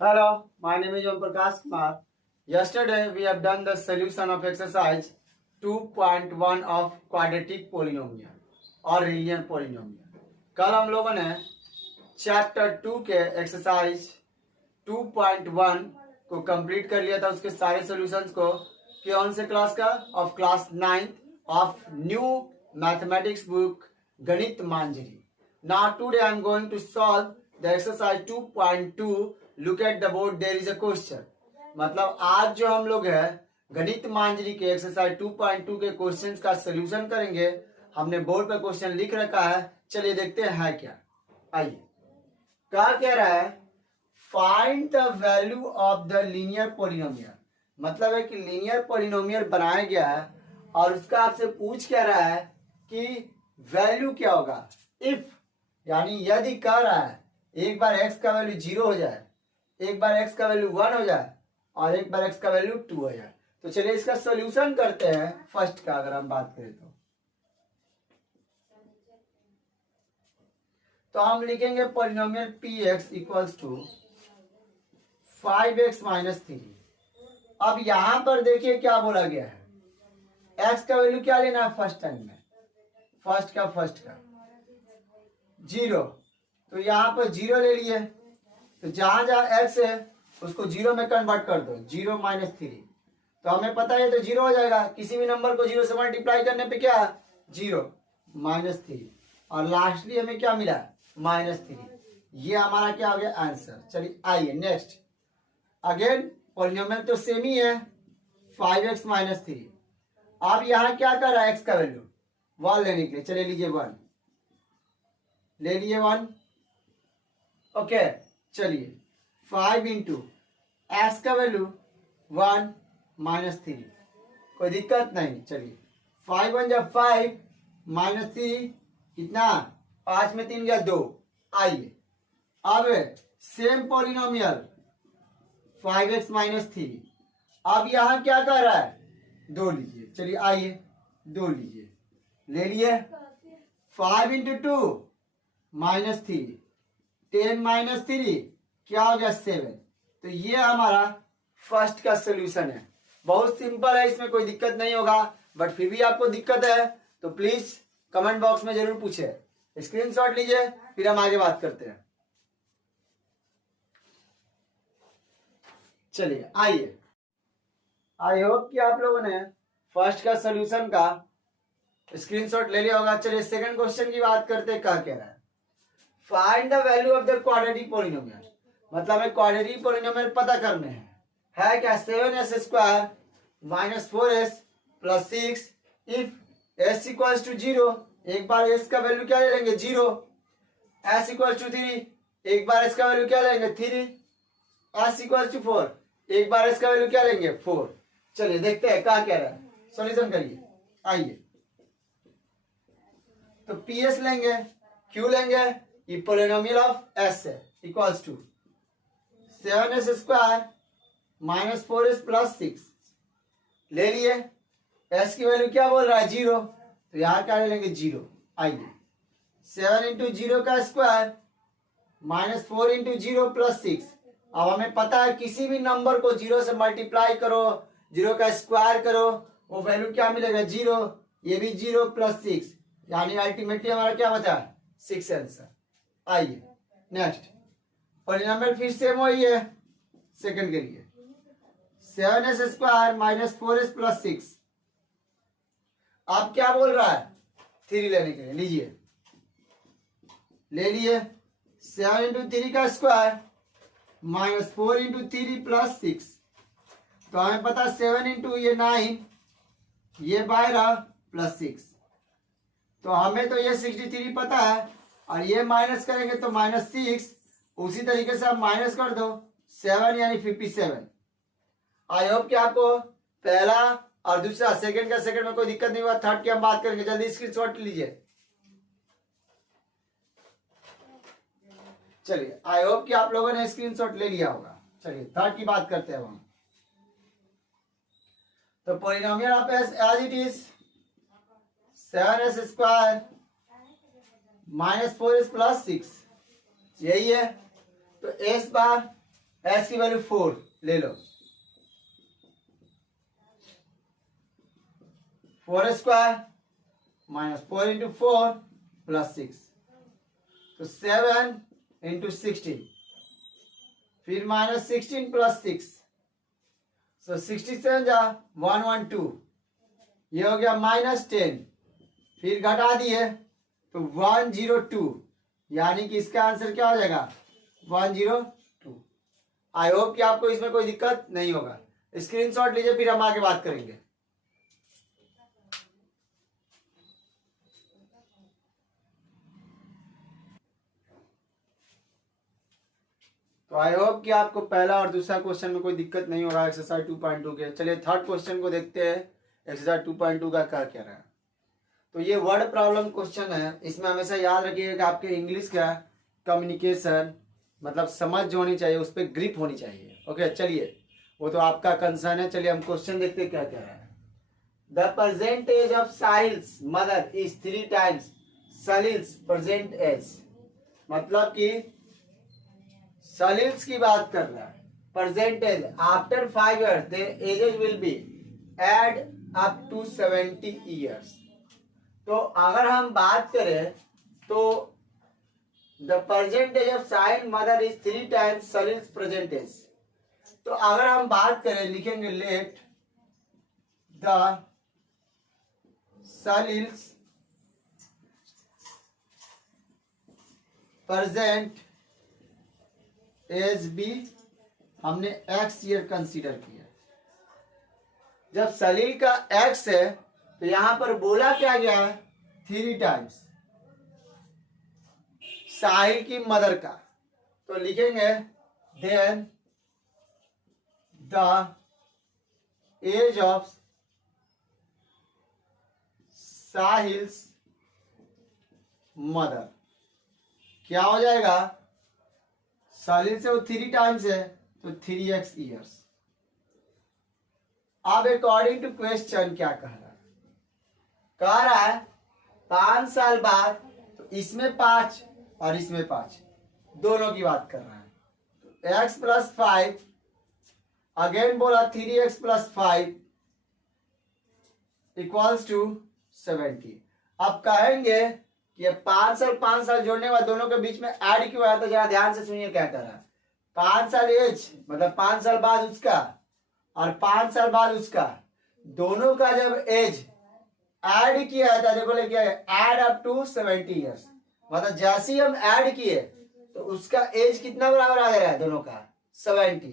Hello, my name is Om Prakash Kumar. Yesterday we have done the solution of exercise 2.1 of quadratic polynomial और real polynomial. कल हम लोगों ने chapter 2 के exercise 2.1 को complete कर लिया था, उसके सारे सॉल्यूशंस को कौन से क्लास का? Of class 9 of new mathematics book गणित मांझरी. Now today I am going to solve the exercise 2.2. Look at the board, there is a question. मतलब आज जो हम लोग है गणित मांझरी के एक्सरसाइज 2.2 के क्वेश्चंस का सॉल्यूशन करेंगे. हमने बोर्ड पे क्वेश्चन लिख रखा है, चलिए देखते हैं है क्या. आइए, क्या कह रहा है? Find the value of the linear polynomial. मतलब है कि लीनियर पोलिनोमियल बनाया गया है और उसका आपसे पूछ क्या रहा है कि वैल्यू क्या होगा. इफ यानी यदि कह रहा है एक बार x का वैल्यू 0 हो जाए, एक बार x का वैल्यू 1 हो जाए और एक बार x का वैल्यू 2 हो जाए. तो चलिए इसका सॉल्यूशन करते हैं. फर्स्ट का अगर हम बात करें तो हम लिखेंगे polynomial px equals to 5x minus 3. अब यहां पर देखिए क्या बोला गया है. x का वैल्यू क्या लेना है फर्स्ट टाइम में? फर्स्ट का 0. तो यहाँ पर 0 ले लिए, तो जहां जहां x है उसको 0 में कन्वर्ट कर दो. 0 माइनस 3, तो हमें पता है तो 0 हो जाएगा. किसी भी नंबर को 0 से मल्टीप्लाई करने पे क्या है? 0 माइनस 3 और लास्टली हमें क्या मिला? माइनस 3. ये हमारा क्या हो गया? आंसर. चलिए आइए नेक्स्ट. अगेन पॉलिनोमियल तो सेम ही है 5x माइनस 3. अब यहाँ क्या कर रहा है? x का वैल्यू 1 लेने के लिए. चलिए लीजिए 1 ले लिए 1. ओके चलिए 5 इंटू एक्स का वैल्यू 1 माइनस 3. कोई दिक्कत नहीं. चलिए 5 1 जब 5 माइनस 3 कितना? 5 में 3 गया 2. आइए अब सेम पॉलिनोमियल 5x माइनस 3. अब यहां क्या कर रहा है? 2 लीजिए. चलिए आइए 2 लीजिए. ले लिए 5 इंटू 2 माइनस 3. 10 माइनस 3 क्या हो गया? 7. तो ये हमारा फर्स्ट का सोल्यूशन है. बहुत सिंपल है, इसमें कोई दिक्कत नहीं होगा. बट फिर भी आपको दिक्कत है तो प्लीज कमेंट बॉक्स में जरूर पूछे. स्क्रीनशॉट लीजिए, फिर हम आगे बात करते हैं. चलिए आइए, आई होप कि आप लोगों ने फर्स्ट का सोल्यूशन का स्क्रीनशॉट ले लिया होगा. चलिए सेकंड क्वेश्चन की बात करते हैं. क्या कह रहा है? Find the value of the quadratic polynomial. मतलब है क्वाड्रेटिक पोलिनोमियल पता करने हैं. है क्या? 7s square minus 4s plus 6 if s equals to 0. एक बार s का वैल्यू क्या ले लेंगे? 0. s इक्वल्स टू 3, एक बार s का वैल्यू क्या लेंगे? 3. s इक्वल्स टू 4, एक बार s का वैल्यू क्या लेंगे? 4. चलिए देखते हैं क्या कह रहा है. सॉल्यूशन करिए. आइए तो ps लेंगे, q लेंगे, ये पोलिनोमियल ऑफ s है equals to 7s square minus 4s plus 6. ले लिए. s की वैल्यू क्या बोल रहा है? 0. तो यहां क्या ले लेंगे? 0. आइए 7 इंटू 0 का स्क्वायर माइनस 4 इंटू 0 प्लस 6. अब हमें पता है किसी भी नंबर को 0 से मल्टीप्लाई करो, 0 का स्क्वायर करो, वो वैल्यू क्या मिलेगा? 0. ये भी 0 प्लस 6, यानी अल्टीमेटली हमारा क्या बचा? 6 आंसर. आइए नेक्स्ट. पॉलिनोमियल फिर सेम वही है. सेकंड के लिए 7s square minus 4s plus 6. अब क्या बोल रहा है? 3 लेने के लिए. लीजिए ले लिए. 7 इंटू 3 का स्क्वायर माइनस 4 इंटू 3 प्लस 6. तो हमें पता 7 इंटू ये 9, ये 12 प्लस 6. तो हमें तो ये 63 पता है और ये माइनस करेंगे तो माइनस 6. उसी तरीके से आप माइनस कर दो 7 यानी 57. आई होप कि आपको पहला और दूसरा सेकंड में कोई दिक्कत नहीं हुआ. थर्ड की हम बात करेंगे. जल्दी स्क्रीनशॉट लीजिए. चलिए आई होप कि आप लोगों ने स्क्रीनशॉट ले लिया होगा. चलिए थर्ड की बात करते हैं हम. तो polynomial of s as it is 7s square minus 4s plus 6 यही है. तो s बार x की वैल्यू 4 ले लो, 4 स्क्वायर माइनस 4 इंटू 4 प्लस 6, तो 7 इंटू 16, फिर माइनस 16 प्लस 6, तो 67 जा 112, ये हो गया माइनस 10, फिर घटा दिए तो 102, यानी कि इसका आंसर क्या हो जाएगा 102। आई होप कि आपको इसमें कोई दिक्कत नहीं होगा। स्क्रीनशॉट लीजिए, फिर हम आगे बात करेंगे। तो आई होप कि आपको पहला और दूसरा क्वेश्चन में कोई दिक्कत नहीं हो रहा है एक्सरसाइज 2.2 के। चलिए थर्ड क्वेश्चन को देखते हैं, एक्सरसाइज 2.2 का क्या क्या रहा। तो ये वर्ड प्रॉब्लम क्वेश्चन है, इसमें हमेशा याद रखिएगा कि आपके इंग्लिश का कम्युनिकेशन मतलब समझ जो होनी चाहिए, उस पर ग्रिप होनी चाहिए। ओके चलिए, वो तो आपका कंसर्न है। चलिए हम क्वेश्चन देखते हैं क्या क्या है। The percentage of Sahil's mother is 3 times Salil's present age, मतलब कि सलील्स की बात कर रहा है। Percentage after 5 years their ages will be add up to 70 years। तो अगर हम बात करें तो the percentage of Sahil mother is 3 times Salil's percentage. तो अगर हम बात करें, लिखेंगे let the Salil's present age B, हमने एक्स ईयर कंसीडर किया। जब सलील का एक्स है तो यहां पर बोला क्या गया है 3 टाइम्स साहिल की मदर का, तो लिखेंगे then the age of Sahil's mother क्या हो जाएगा, साहिल से वो 3 टाइम्स है तो 3x ईयर्स। अब अकॉर्डिंग टू क्वेश्चन क्या कह रहा है, कह रहा है 5 साल बाद, तो इसमें 5 और इसमें 5 दोनों की बात कर रहा है। x प्लस 5, अगेन बोला 3x प्लस 5 इक्वल्स टू 70। अब कहेंगे कि ये 5 साल जोड़ने वाले दोनों के बीच में ऐड क्यों आया, तो जरा ध्यान से सुनिए क्या कर रहा है। 5 साल एज मतलब 5 साल बाद उसका और 5 साल बाद उसका, दोनों का जब एज ऐड किया था, देखो लेके ऐड अप टू 70 ईयर्स, मतलब जैसे ही हम ऐड किए तो उसका एज कितना बराबर आ गया है दोनों का 70।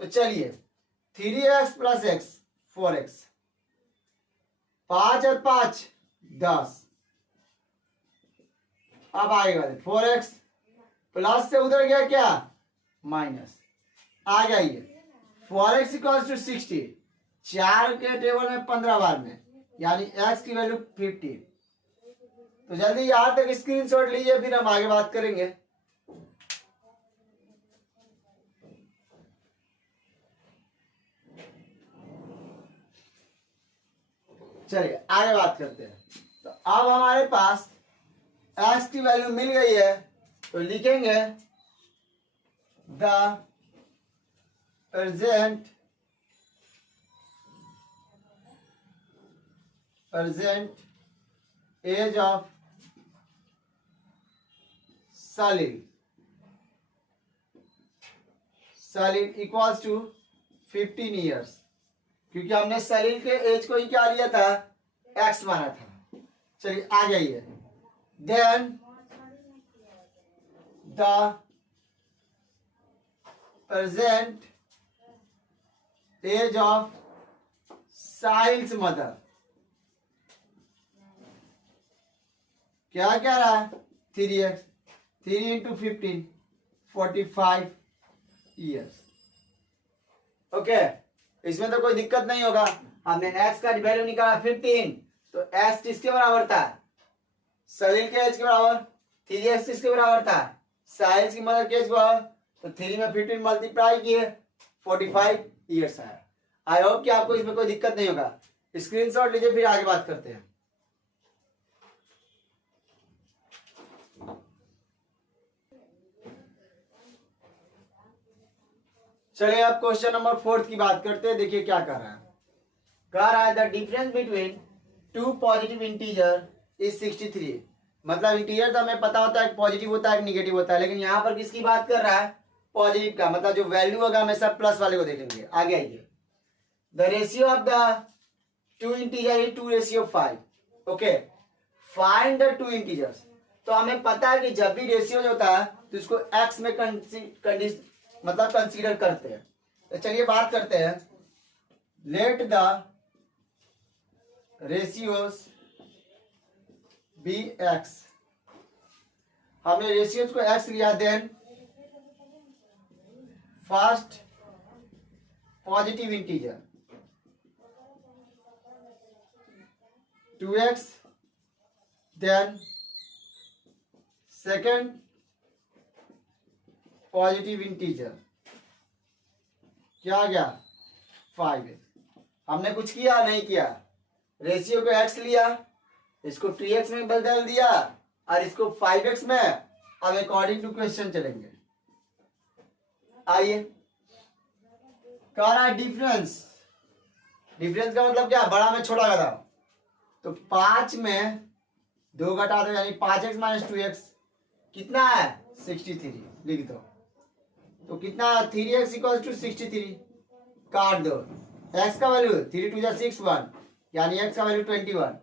तो चलिए 3x प्लस x 4x, 5 और 5 10, अब आएगा 4x प्लस से उधर गया क्या माइनस, आ जाइए 4x इक्वल्स टू 60, 4 के टेबल में 15 बार में, यानी x की वैल्यू 50। तो जल्दी यहां तक स्क्रीनशॉट लीजिए, फिर हम आगे बात करेंगे। चलिए आगे बात करते हैं। तो अब हमारे पास x की वैल्यू मिल गई है, तो लिखेंगे द present age of Salil equals to 15 years, क्योंकि हमने सलील के एज को ही क्या लिया था x माना था। चलिए आ जाइए, then the present age of Sahil's mother क्या कह रहा है 3x, 3 इंटू 15 45 ईयर्स। ओके, इसमें तो कोई दिक्कत नहीं होगा। हमने x का वैल्यू निकाला 15, तो x किसके बराबर था सलील के एज के बराबर, 3x किसके बराबर था साहिल की मदर के एज के बराबर, तो 3 में 15 मल्टीप्लाई किए 45 ईयर्स आया। आई होप कि आपको इसमें कोई दिक्कत नहीं होगा। स्क्रीनशॉट लीजिए, फिर आगे बात करते हैं। चलिए अब क्वेश्चन नंबर 4 की बात करते हैं। देखिए क्या कह रहा है the difference between two positive integer is 63। मतलब इंटीजर तो हमें पता होता है पॉजिटिव होता है निगेटिव होता है, लेकिन यहाँ पर किसकी बात कर रहा है? पॉजिटिव का। मतलब जो वैल्यू होगा हमेशा प्लस वाले को देखेंगे। आगे आइए, the ratio of the two integer is 2:5। Okay, find the two integers. तो हमें पता है कि जब भी रेशियो होता है तो इसको एक्स में मतलब कंसीडर करते हैं। तो चलिए बात करते हैं, let the ratios be x. हमने रेशियोज को एक्स लिया, then first positive integer 2x, then second positive integer क्या आ गया? 5x। हमने कुछ किया नहीं किया, रेशियो को x लिया, इसको 3x में बदल दिया और इसको 5x में। अब अकॉर्डिंग टू क्वेश्चन चलेंगे। आइए, कह रहा है डिफरेंस। डिफरेंस का मतलब क्या? बड़ा में छोटा घटाओ। तो 5 में 2 घटा दो, यानी 5x माइनस 2x कितना है? 63। लिख दो। तो कितना? 3x equal to 63। काट दो, x का वैल्यू 3 2 6 1, यानी x का वैल्यू 21।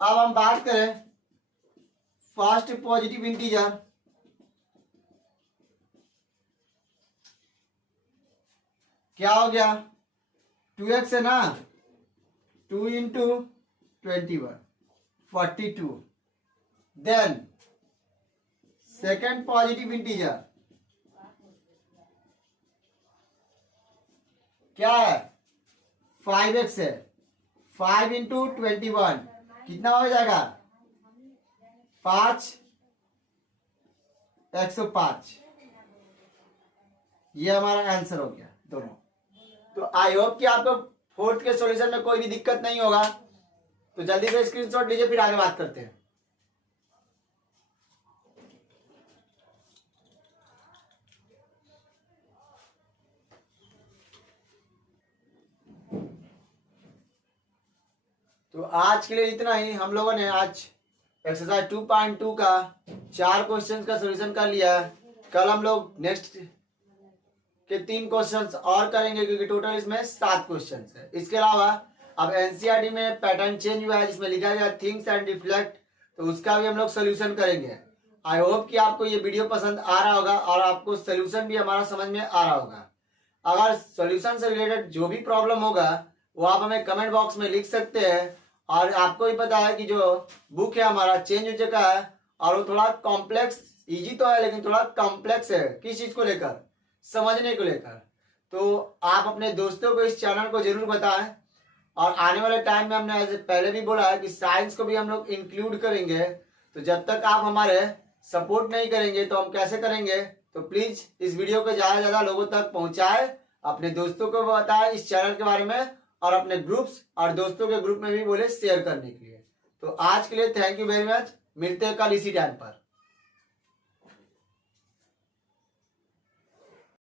अब हम बात करें फर्स्ट पॉजिटिव इंटीजर। क्या हो गया? 2x है ना, 2 into 21 42। Then second positive integer क्या है? 5x है, 5 इंटू 21 कितना हो जाएगा? 5 105। ये हमारा आंसर हो गया दोनों। तो आई होप कि आपको फोर्थ के सॉल्यूशन में कोई भी दिक्कत नहीं होगा। तो जल्दी से स्क्रीनशॉट लीजिए, फिर आगे बात करते हैं। तो आज के लिए इतना ही। हम लोगों ने आज एक्सरसाइज 2.2 का 4 क्वेश्चन का सॉल्यूशन कर लिया है। कल हम लोग नेक्स्ट के 3 क्वेश्चंस और करेंगे, क्योंकि टोटल इसमें 7 क्वेश्चंस है। इसके अलावा अब एनसीईआरटी में पैटर्न चेंज हुआ है, जिसमें लिखा गया थिंक्स एंड रिफ्लेक्ट, तो उसका भी हम लोग सोल्यूशन करेंगे। आई होप कि आपको ये वीडियो पसंद आ रहा होगा और आपको सोल्यूशन भी हमारा समझ में आ रहा होगा। अगर सोल्यूशन से रिलेटेड जो भी प्रॉब्लम होगा वो आप हमें कमेंट बॉक्स में लिख सकते हैं। और आपको भी पता है कि जो बुक है हमारा चेंज हो चुका है और वो थोड़ा कॉम्प्लेक्स, इजी तो है लेकिन थोड़ा कॉम्प्लेक्स है। किस चीज को लेकर? समझने को लेकर। तो आप अपने दोस्तों को इस चैनल को जरूर बताएं। और आने वाले टाइम में हमने पहले भी बोला है कि साइंस को भी हम लोग इंक्लूड करेंगे। तो जब तक आप हमारे सपोर्ट नहीं करेंगे तो हम कैसे करेंगे? तो प्लीज इस वीडियो को ज्यादा से ज्यादा लोगों तक पहुंचाएं, अपने दोस्तों को बताएं इस चैनल के बारे में, और अपने ग्रुप्स और दोस्तों के ग्रुप में भी बोले शेयर करने के लिए। तो आज के लिए थैंक यू वेरी मच। मिलते हैं कल इसी टाइम पर।